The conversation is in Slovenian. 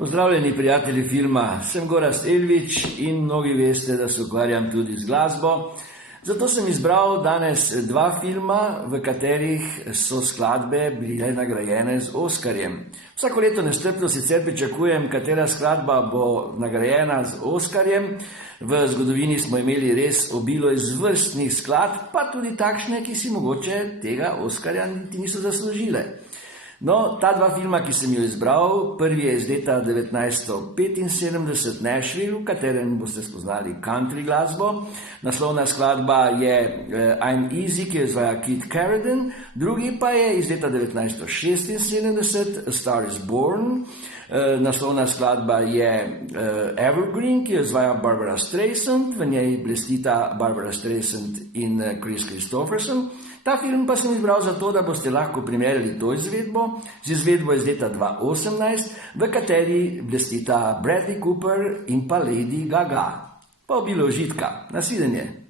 Pozdravljeni prijatelji filma, sem Gorazd Elvič in mnogi veste, da se ukvarjam tudi z glasbo. Zato sem izbral danes dva filma, v katerih so skladbe bile nagrajene z Oskarjem. Vsako leto nestrpno sicer pričakujem, katera skladba bo nagrajena z Oskarjem. V zgodovini smo imeli res obilo izvrstnih skladb, pa tudi takšne, ki si mogoče tega Oskarja niti niso zaslužile. No, ta dva filma, ki sem jo izbral, prvi je iz leta 1975 Nashville, v katerem boste spoznali country glasbo. Naslovna skladba je I'm Easy, ki jo izvaja Keith Carradine, drugi pa je iz leta 1976 A Star is Born. Naslovna skladba je Evergreen, ki jo izvaja Barbara Streisand, v njej blestita Barbara Streisand in Kris Kristofferson. Ta film pa sem izbral zato, da boste lahko primerjali to izvedbo z izvedbo iz leta 2018, v kateri blestita Bradley Cooper in pa Lady Gaga. Pa obilo užitka. Nasvidenje.